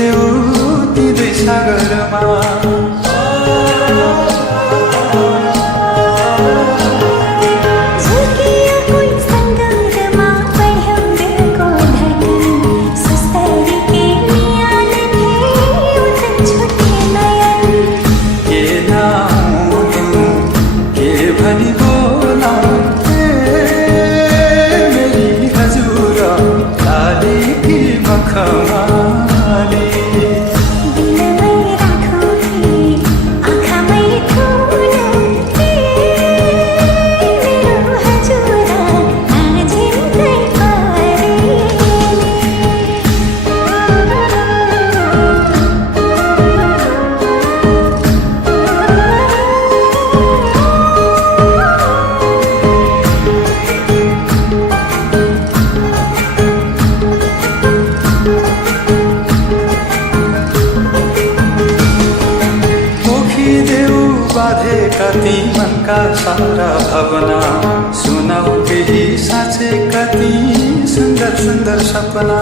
देऊ ती दुई सागरमा कति मनका सारा भावना सुनाऊ केही साँचे कति सुन्दर सुन्दर सपना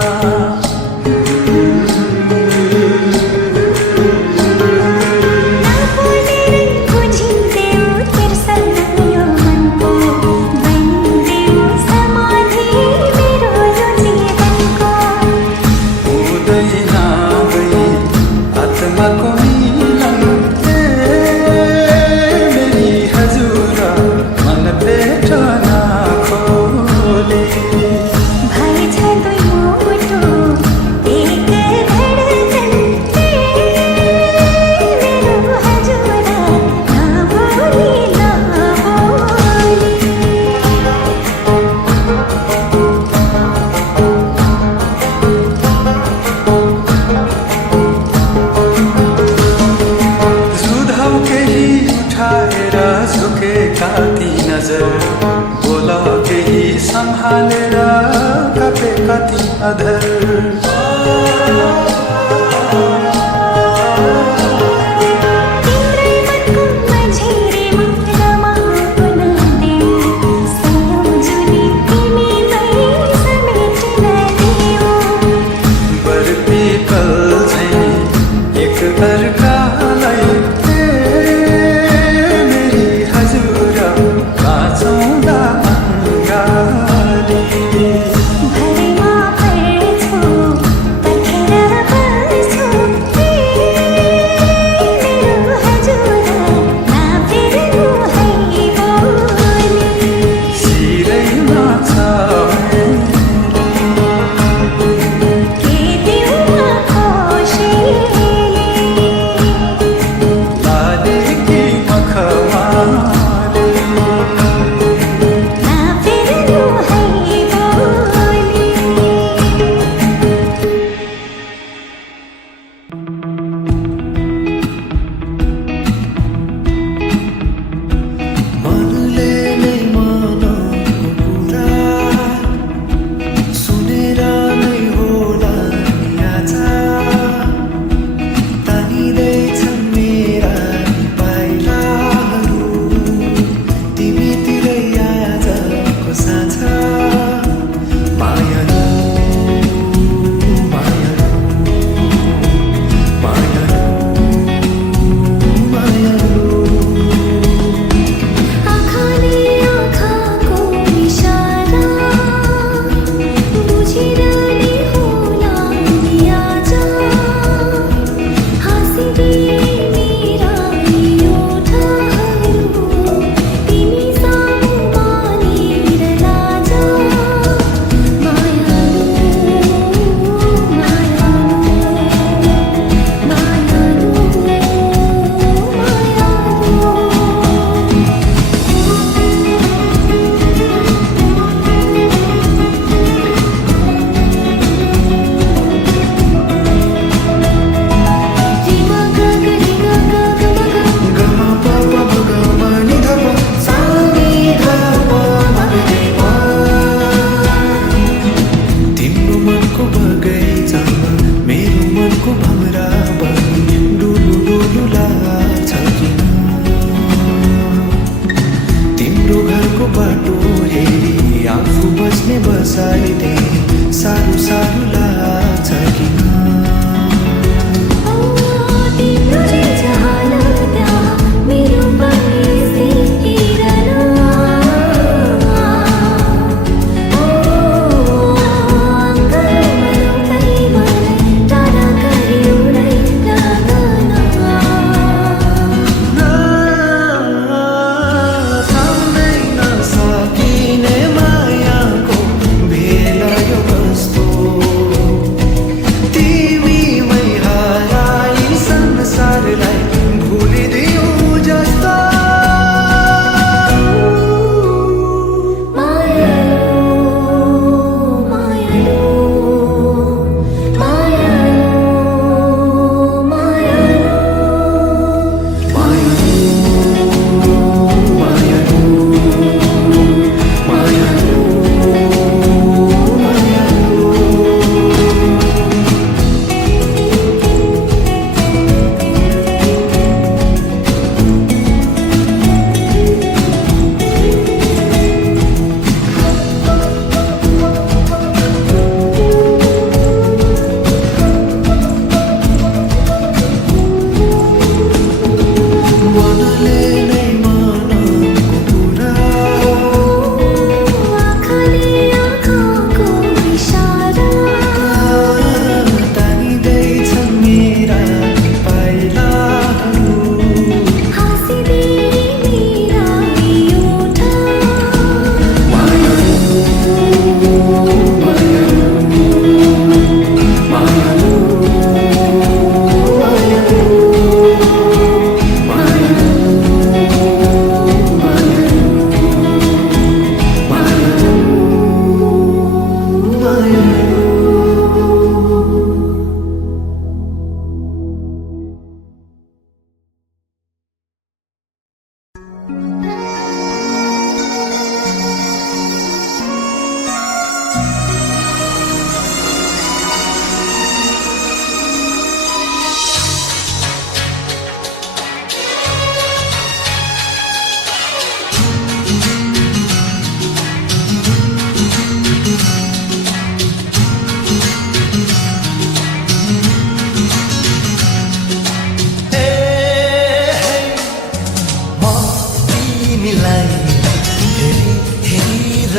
बोला केही सम्हालेर कपे कति अधर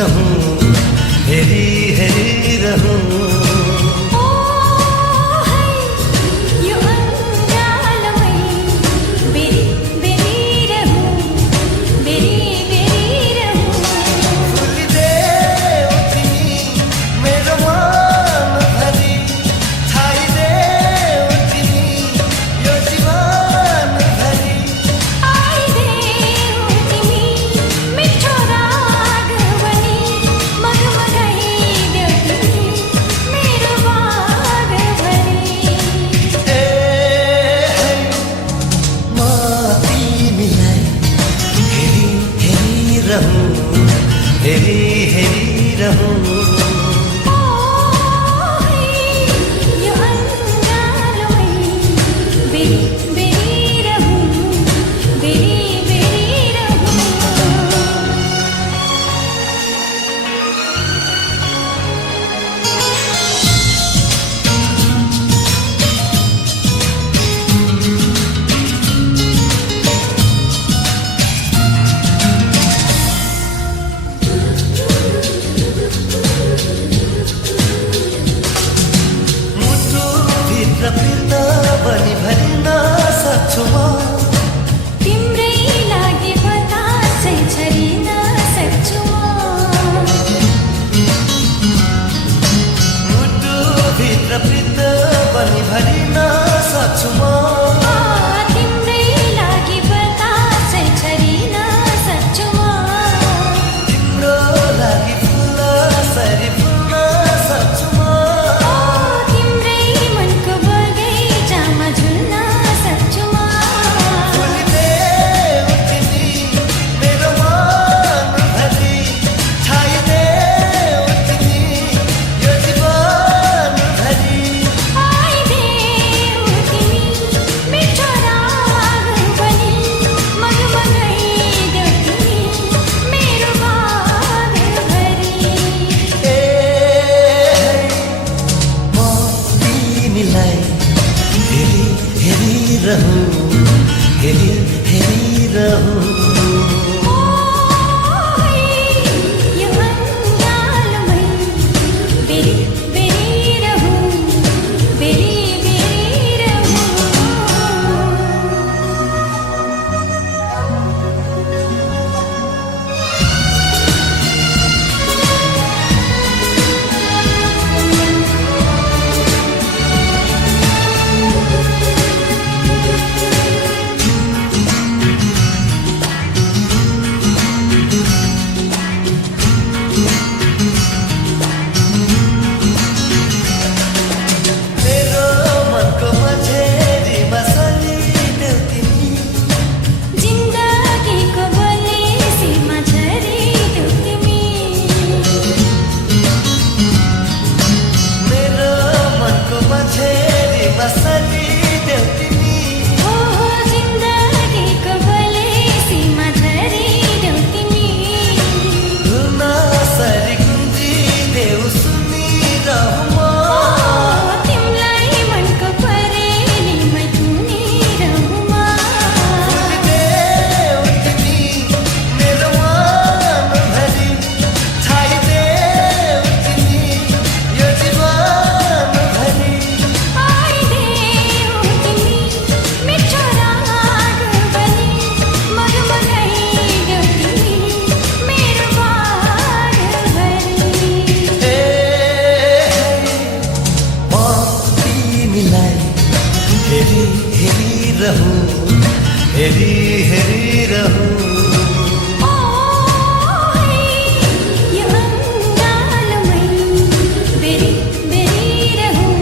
रहूं, हेरी हेरी रहूं। हेरी हेरी रहूं। बनी भरिन सक्छु म तिम्रै लागि बतासै छरिन सक्छु मुटु भित्र प्रीत बनी भरिन सक्छु म तिम्रै लागि बतासै छरिन सक्छु तिम्रो लागि फुल सरी फुल्न सक्छु म तिम्रै मनको बगैँचामा झुल्न सक्छु फुलिदे उठ्नी मेरो मनभरि छाइदे उठ्नी यो जीवनभरि आइदे तिमी मिठो राग बनी मगमगाइदेऊ तिमी मेरो बागभरि म तिमीलाई हेरी हेरी रहूं, हेरी हेरी रहूं। यो अङ्गालमै बेरी बेरी रहूं, बेरी बेरी रहूं। मेरो मनको मझेरीमा सलिदेऊ तिमी जिन्दगीको बलेसीमा झरिदेऊ तिमी मेरो मनको मझेरीमा सलिदेऊ तिमी हो जिन्दगीको बलेसीमा झरिदेऊ तिमी धुन सरी गुन्जिदेऊ सुनिरहूं म तिमीलाई मनको परेलीमै थुनिरहूँ म फुलिदे उठ्नी मेरो मनभरि छाइदे उठ्नी यो जीवनभरि आइदे तिमी मिठो राग बनी मगमगाइदेऊ तिमी मेरो बागभरि म तिमीलाई हेरी हेरी रहूं, हेरी हेरी रहूं। यो अङ्गालमै बेरी बेरी रहूं,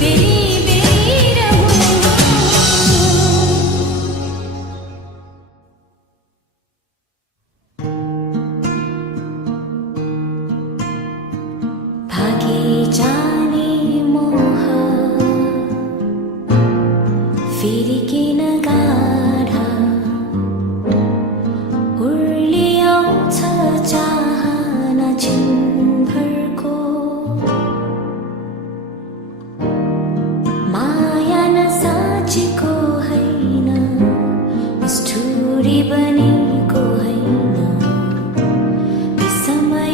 बेरी बेरी रहूं। भागी जाने मोह फेरि किन गाढा उर्लिआउँछ चाहना छिनभरको माया नसाचेको होइन निष्ठुरी बनेको होइन विषमय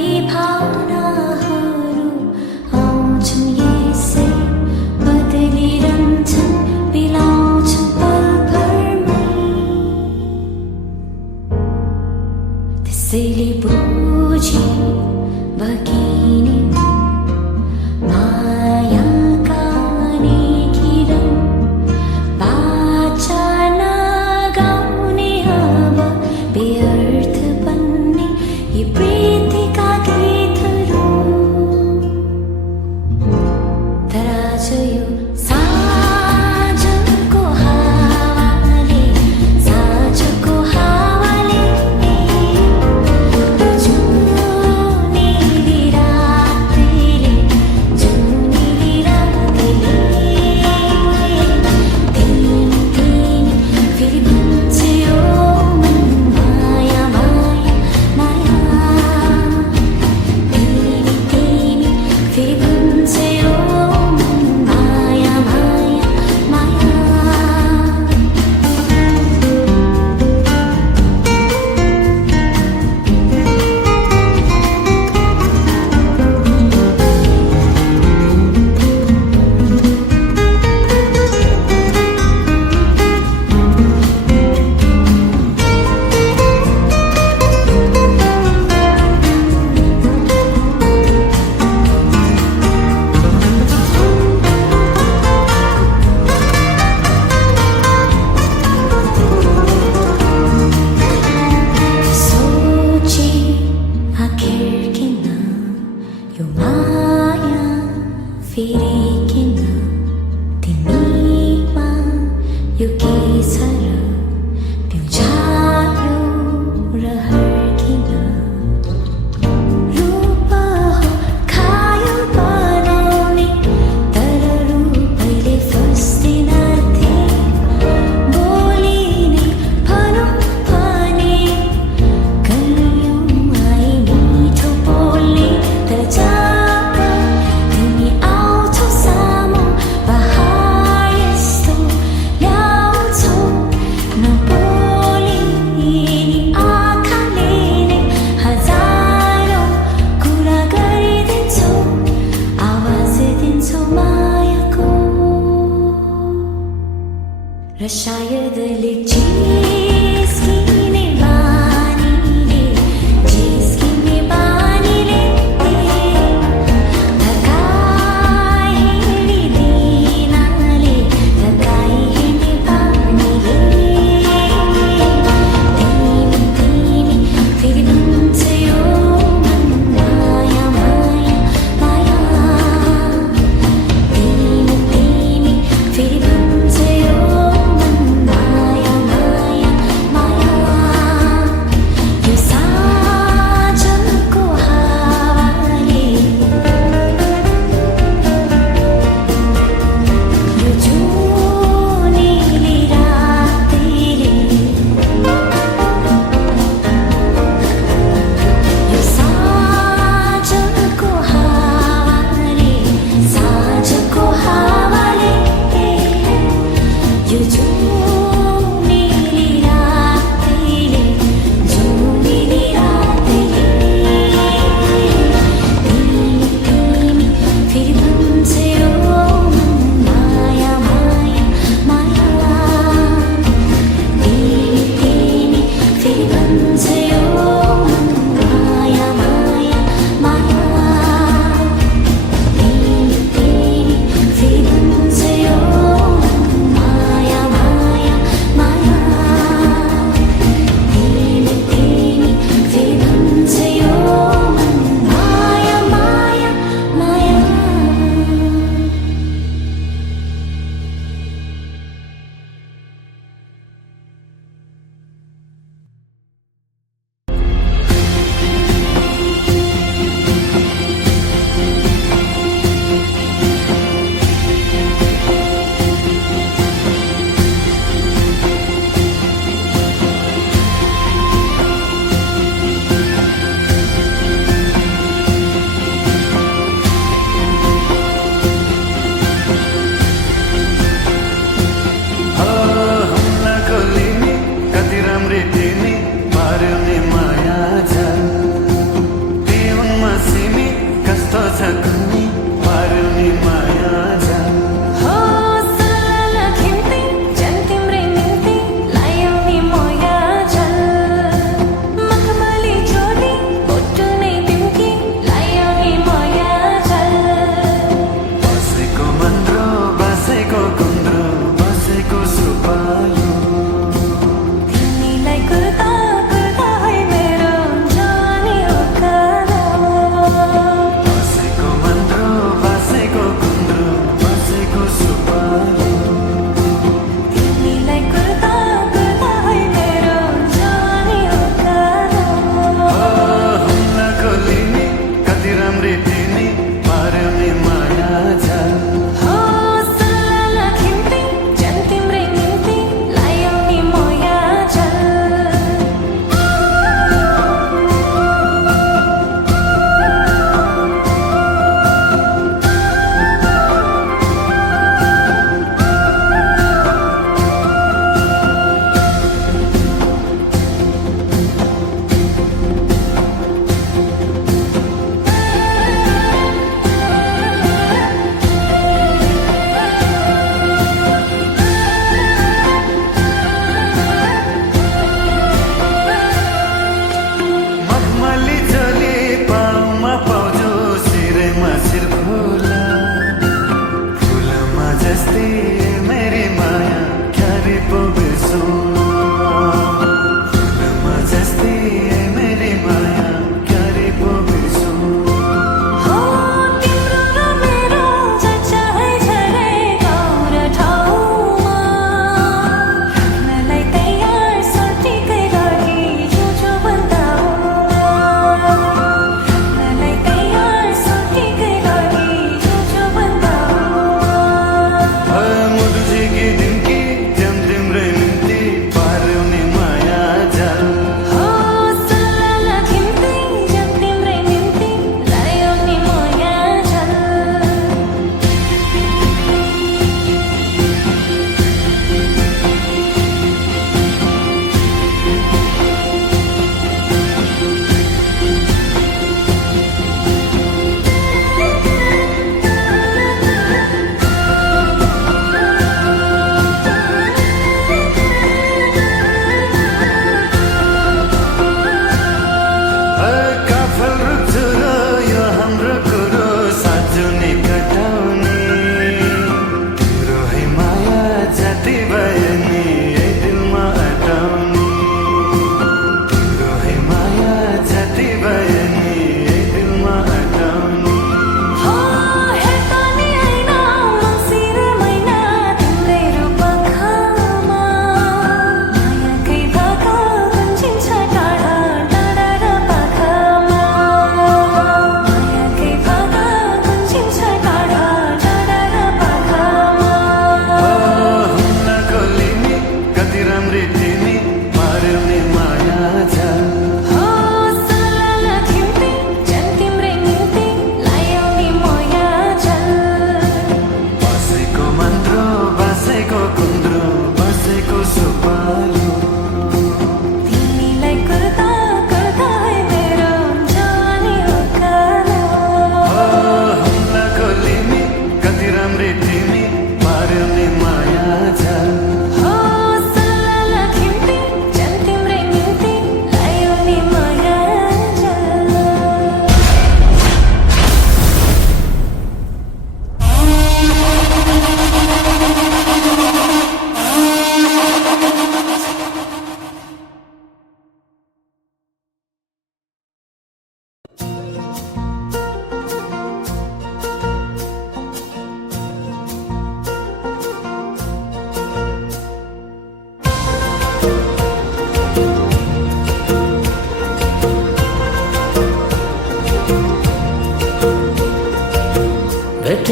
सोची बगिनी मायाका किरण बाचा नगाउने अब बेअर्थ बन्ने यी प्रीतिका गीतहरू तर आज यो साँझको हावाले जुनेली रातले तिमी फेरि भन्छ यो मन माया माया माया तिमी फेरि भन्छ यो मन माया माया माया सोचे आखिर किन यो माया फेरि किन तिमीमा यो के छ र पिउझायो रहर किन रूप हो खायो बनाउने तर रूपैले फस्दिनथे बोलिने भनौँ भने कहिलेँ आई मिठो बोल्ने तर जब तिमी आउँछौ सामु बहार यस्तो ल्याउँछौ नबोली आँखाले नै हजारौँ कुरा गरिदिन्छौ आवाज दिन्छौ मायाको र सायदले जिस्किने बानीले धकाइ हिँडिदिनाले धकाइ हिँड्ने बानीले तिमी फेरि भन्छ यो मन माया माया माया तिमी फेरि भन्छ यो मन माया माया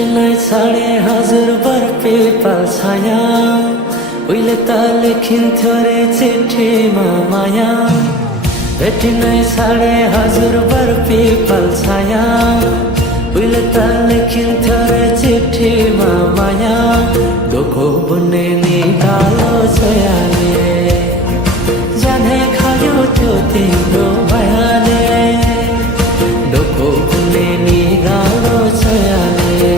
भेट्नलाई छाडे हजुर बर्पे पाल्छाया उहिले त लेखिन्थ्यो रे चिठीमा माया भेट्नलाई छाडे हजुर बर्पे पाल्छाया उहिले त लेखिन्थ्यो रे चिठीमा माया डोको बुन्ने निकालो छयाले जाने खायो त्यो तिम्रो मायाले डोको बुन्ने निकालो छयाले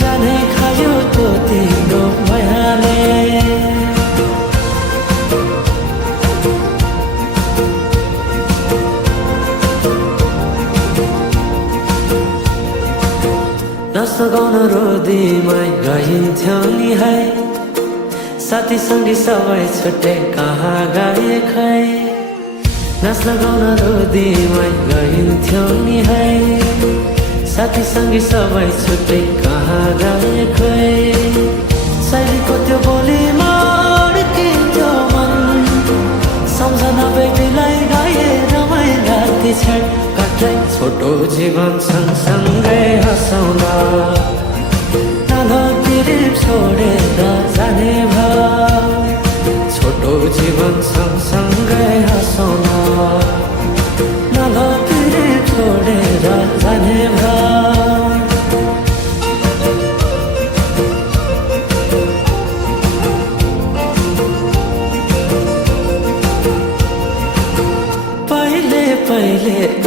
जाने खायो त्यो तिम्रो मायाले नाच्न गाउन रोदीमै गइन्थ्यो नि है साथी सङ्गी सबै छुट्टै कहाँ गए खै नाच्न गाउन रोदीमै गइन्थ्यो नि है साथी सङ्गी सबै छुट्टै कहाँ गए खै शैलीको त्यो बोलीमा अड्किन्थ्यो मन सम्झना बेटीलाई गाए रमाइ राति क्षण काट्दै छोटो जीवन सँगसँगै हँसाउँदा कालो पिरिम छोडेर जाने भयो छोटो जीवन सँगसँगै हँसाउँदा कालो पिरिम छोडेर जाने भयो पहिले त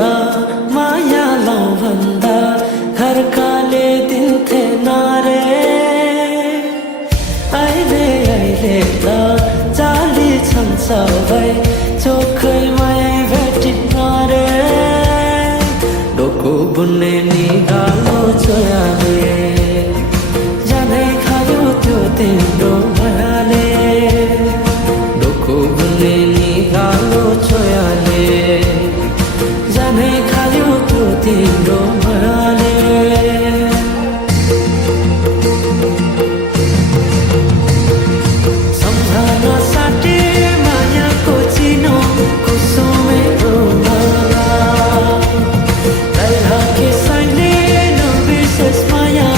माया लौ भन्दा घरकाले दिन्थे नारे अहिले त जाली छन् सबै चोखै माया भेटिन्न रे डोको बुन्ने निगालो चोयाले जानै खायो त्यो तिम्रो मायाले डोको बुन्ने निगालो चोयाले जाने खायो त्यो तिम्रो मायाले सम्झना साटे मायाको चिनो कुसुमे रोमाला राखे सैले विशेष माया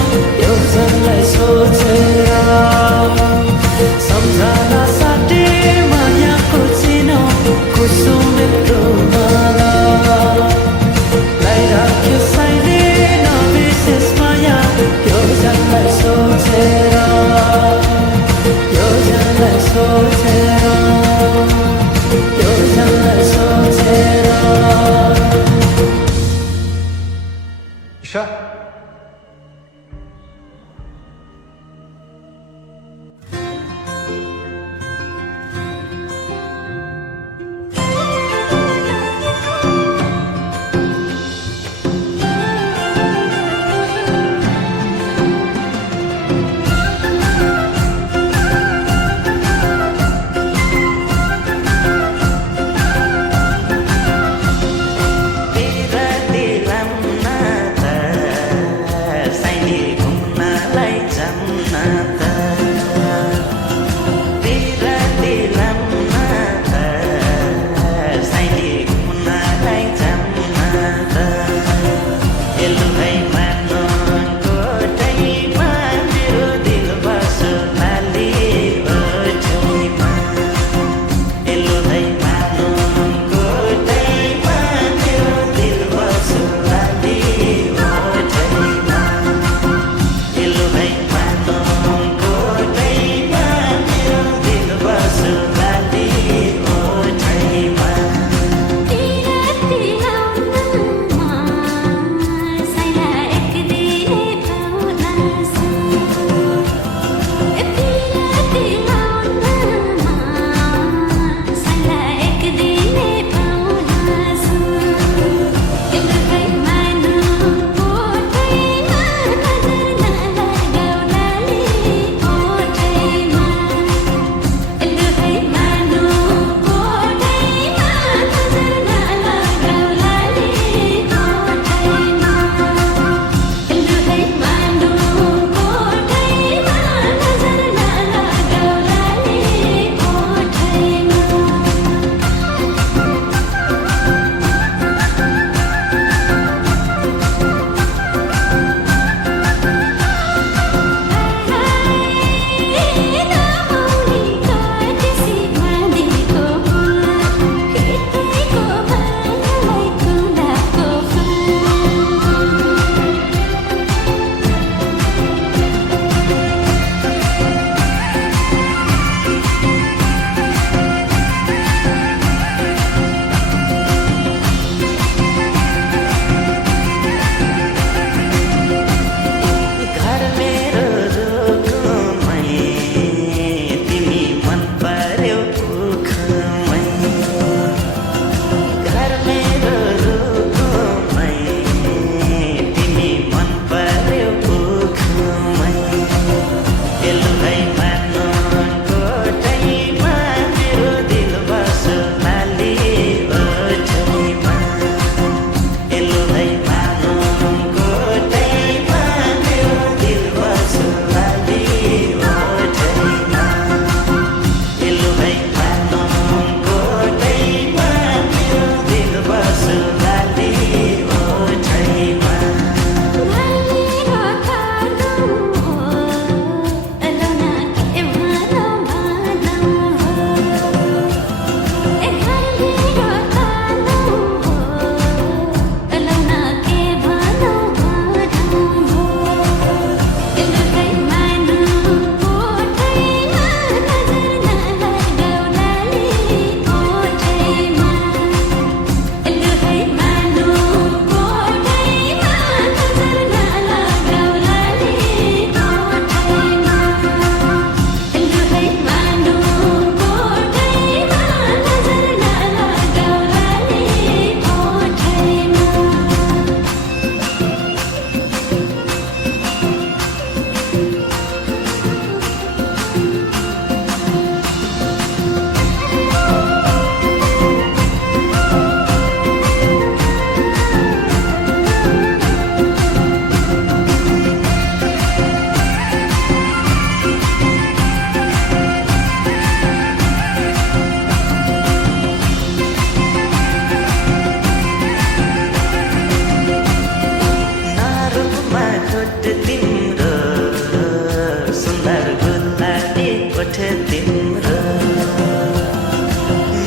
तिम्रो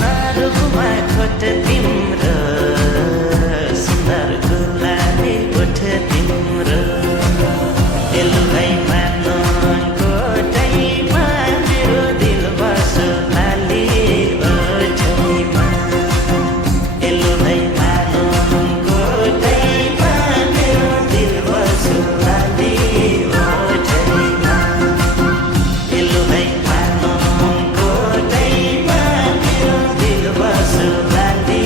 नारुमा खोट तिम्रो सुन्दर गुलाबी ओठ तिम्रो एलु भाइ मानो कोटैमा मेरो दिल बसो लाली ओठैमा एलु भाइ मानो कोटैमा मेरो दिल बसो लाली ओठैमा एलु भाइ मानो कोटैमा मेरो दिल बसो लाली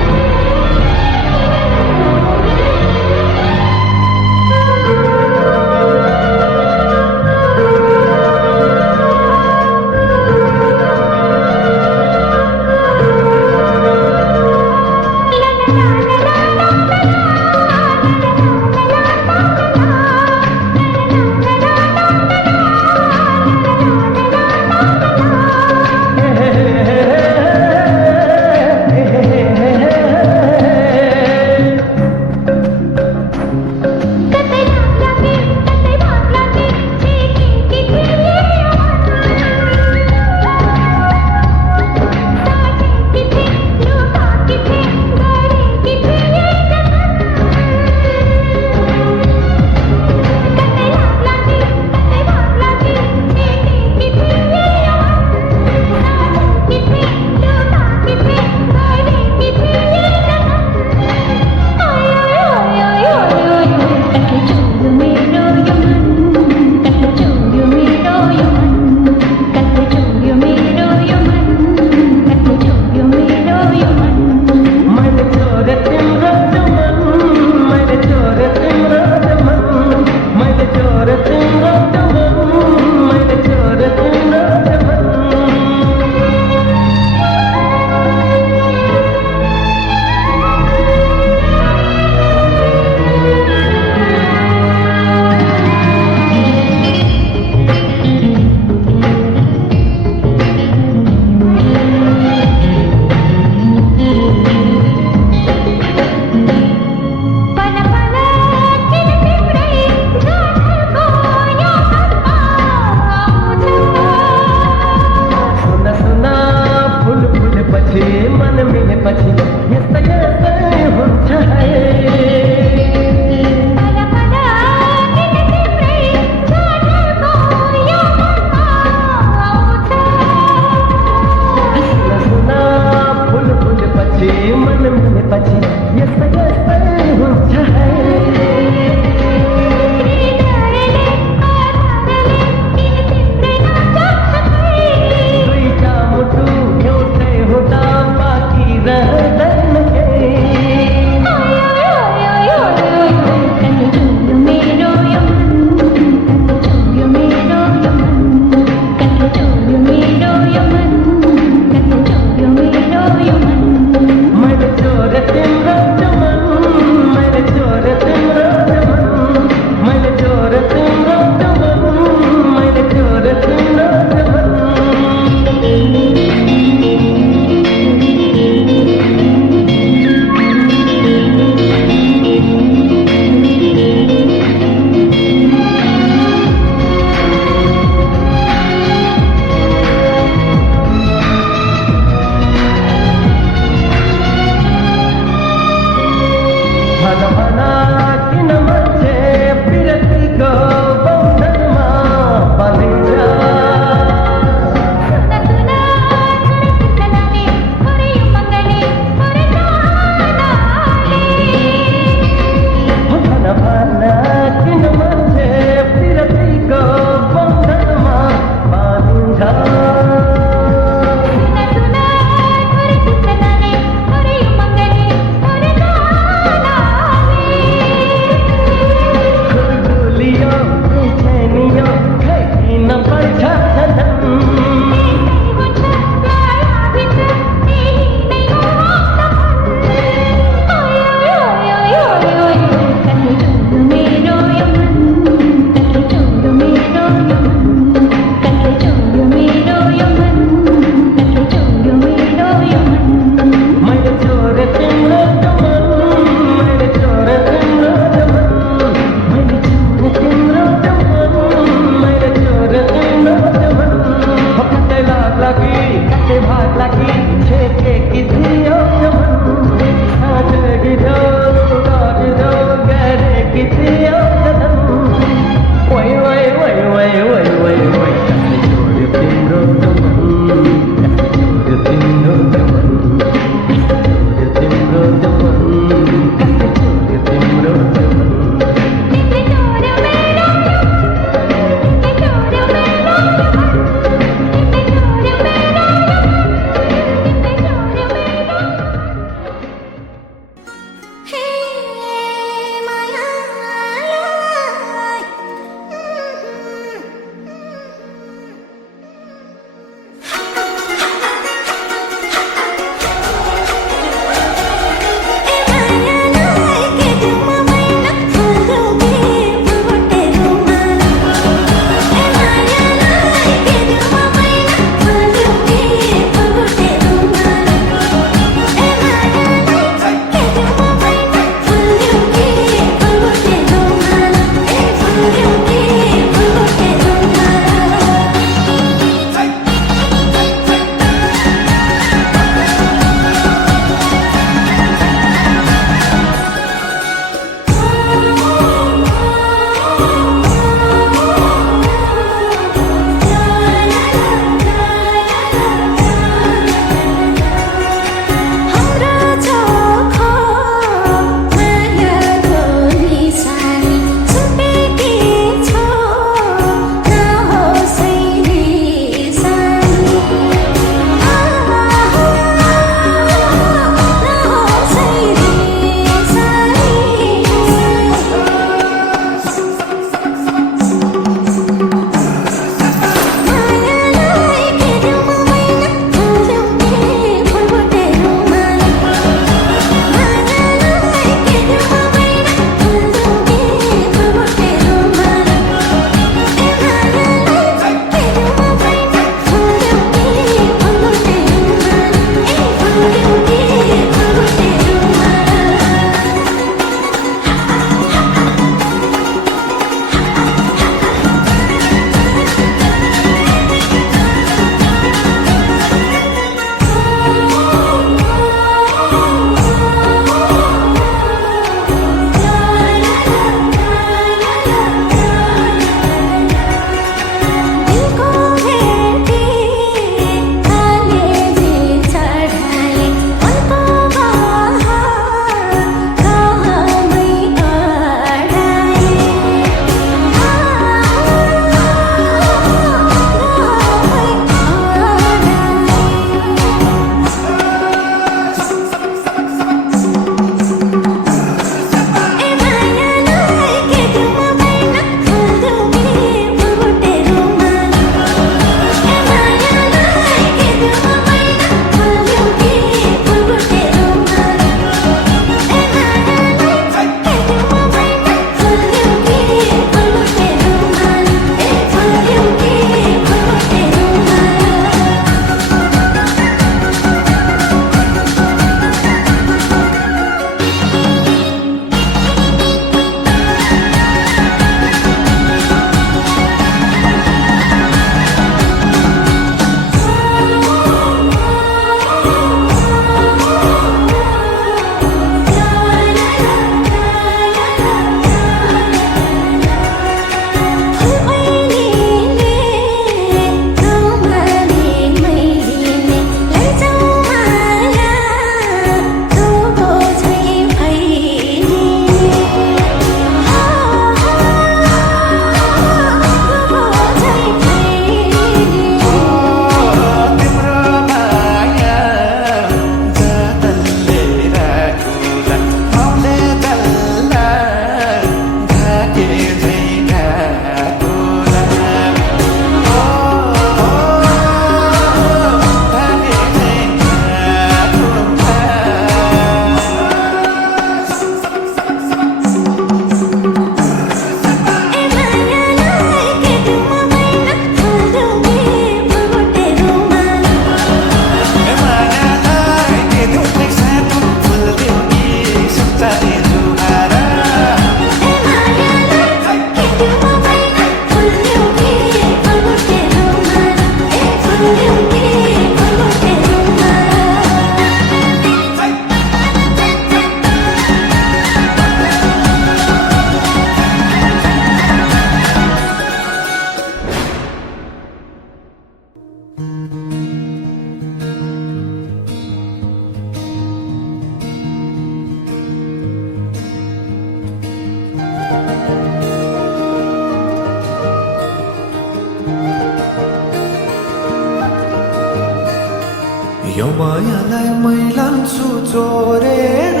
यो मायालाई मै लान्छु चोरेर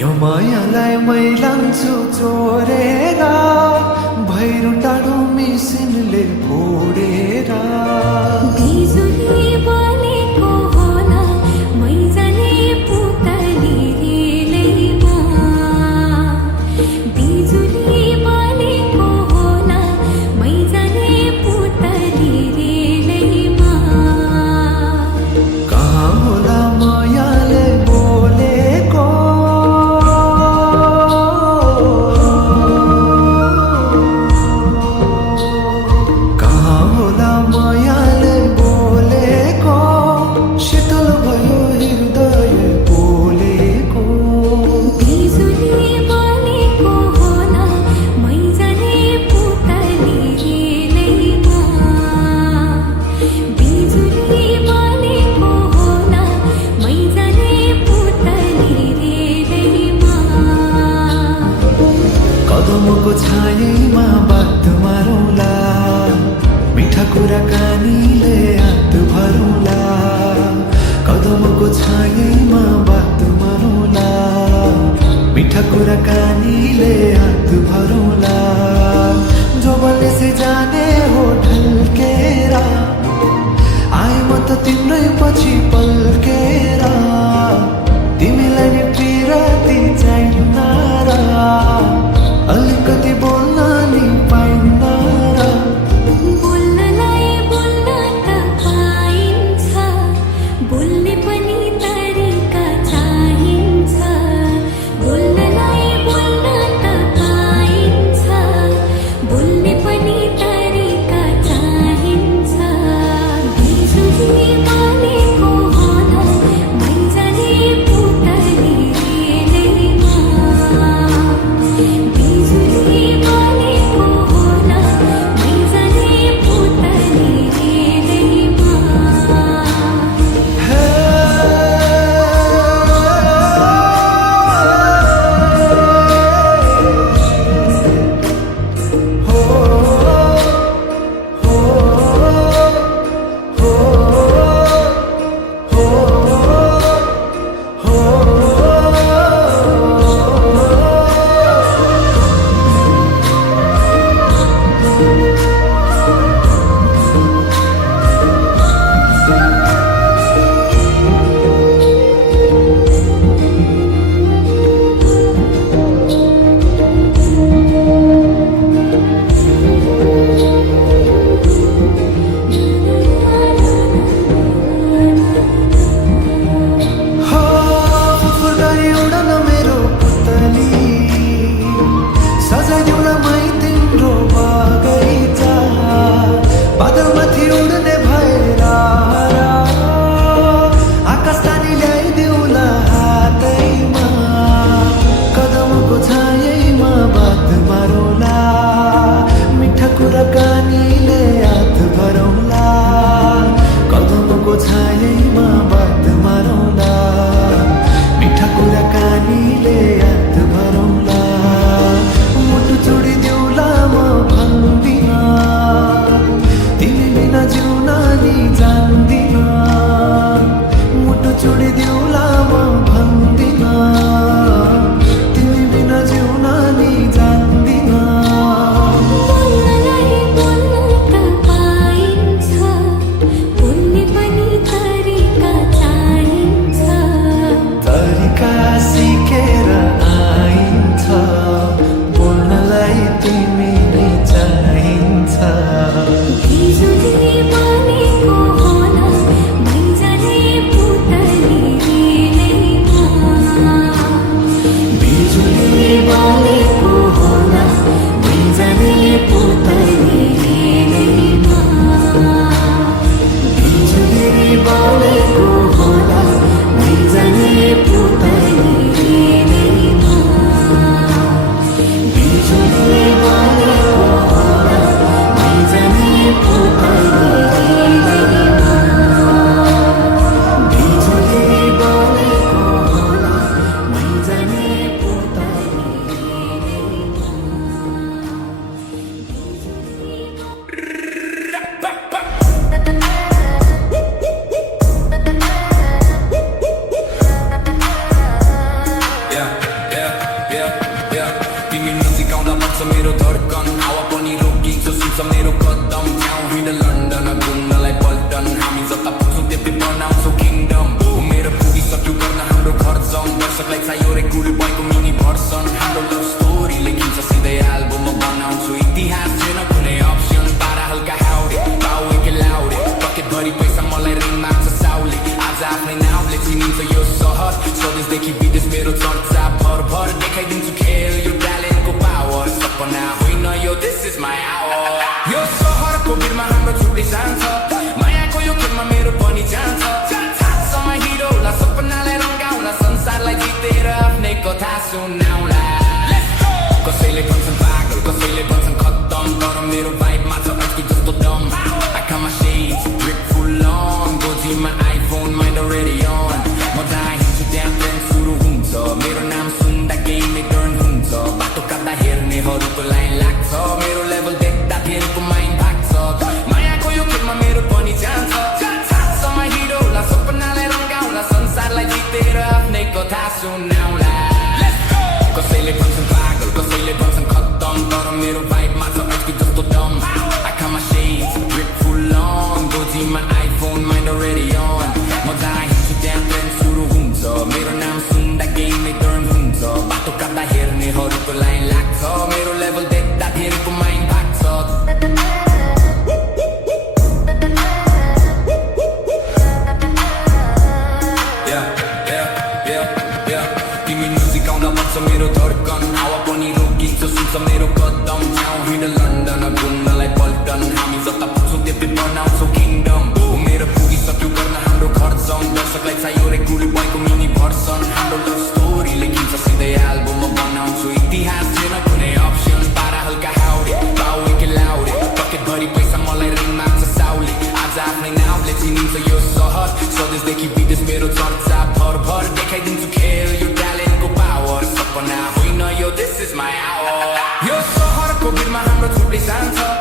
यो मायालाई मै लान्छु चोरेर भैरु टाढो मिसिनले फोडेर बिजुली बलेको होला मै जाने पुतली रेलैमा बिजुली बलेको होला मै जाने पुतली रेलैमा कहाँ होला मायाले बोलेको कहाँ होला मायाले बोलेको शीतल भयो हृदय बोलेको बिजुली बलेको होला मै जाने पुतली रेलैमा बिजुली बलेको होला मै जाने पुतली रेलैमा कदमको छायैमा बात मारौँला मिठा कुराकानीले हात भरौँला कदमको छायैमा बात मारौँला मिठा कुराकानीले हात भरौँला जोबले से जाने हो ढल्केर आए म त तिम्रै पछि पल्केर तिमीलाई नि पिरती चाहिन्न र अलिकति बोल्न नि पाइन्न र बोल्नलाई बोल्न त पाइन्छ बोल्ने पनि तरिका चाहिन्छ बोल्नलाई बोल्न त पाइन्छ बोल्ने पनि तरिका चाहिन्छ बिजुली बलेको होला रे गुल भएको मिनी भर्सन हाम्रो लभ स्टोरी लेखिन्छ सिधै एल्बममा बनाउँछु इतिहास छैन कुनै अप्सन पारा हल्का हाउडे बाउ एकै लाउडे पकेटभरि पैसा मलाई ऋण माग्छ साउले आज आफ्नै नाउँले चिनिन्छ यो सहर स्वदेशदेखि विदेश मेरो चर्चा भर भर देखाइदिन्छु खेल यो ट्यालेन्टको पावर सपना होइन यो दिस इज माई आवर यो सहरको भिडमा हाम्रो छुट्टै जान्छ मायाको यो खेलमा मेरो पनि जान्छ समय हिरोला सपनालाई रङ्गाउला संसारलाई जितेर आफ्नै कथा सुनाउला कसैले भन्छन् पागल कसैले भन्छन् खत्तम तर मेरो भाइबमा छ अघि जस्तो दम आँखामा सेज ड्रिप फुल लङ गोजीमा आइफोन माइन्ड अलरेडी अन म जहाँ हिँड्छु त्यहाँ ट्रेन सुरु हुन्छ मेरो नाम सुन्दा केही नै टर्न हुन्छ बाटो काट्दा हेर्नेहरूको लाइन लाग्छ मेरो लेभल देख्दा धेरैको माइन्ड भाग्छ मायाको यो खेलमा मेरो पनि जान्छ समय हिरोला सपनालाई रङ्गाउला संसारलाई जितेर आफ्नै कथा सुनाउला कसैले भन्छन् पागल कसैले भन्छन् खत्तम तर मेरो भाइबमा छ अघि जस्तो दम आँखामा सेज ड्रिप फुल लङ गोजीमा आइफोन माइन्ड अलरेडी अन म जहाँ हिँड्छु त्यहाँ ट्रेन सुरु हुन्छ मेरो नाम सुन्दा केही नै टर्न हुन्छ बाटो काट्दा हेर्नेहरूको लाइन लाग्छ मेरो लेभल देख्दा धेरैको माइन्ड भाग्छ तिमी म्युजिक आउँदा बन्छ मेरो धड्कन हावा पनि रोकिन्छ सुन्छ मेरो कदम जाउँ हिँड लन्डन घुम्नलाई पल्टन हामी जता पुग्छौँ त्यति बनाउँछौँ किङडम मेरो पुगिसक्यो गर्न हाम्रो खर्चम दर्शकलाई चाहियो रे गुल भएको मिनी भर्सन हाम्रो लभ स्टोरी लेखिन्छ सिधै एल्बममा बनाउँछु इतिहास छैन कुनै अप्सन पारा हल्का हाउडे बाउ एकै लाउडे पकेटभरि पैसा मलाई ऋण माग्छ साउले आज आफ्नै नाउँले चिनिन्छ यो सहर स्वदेशदेखि विदेश मेरो चर्चा भर भर देखाइदिन्छु खेल यो ट्यालेन्टको पावर सपना होइन यो दिस इज माई आवर यो सहरको भिडमा हाम्रो छुट्टै जान्छ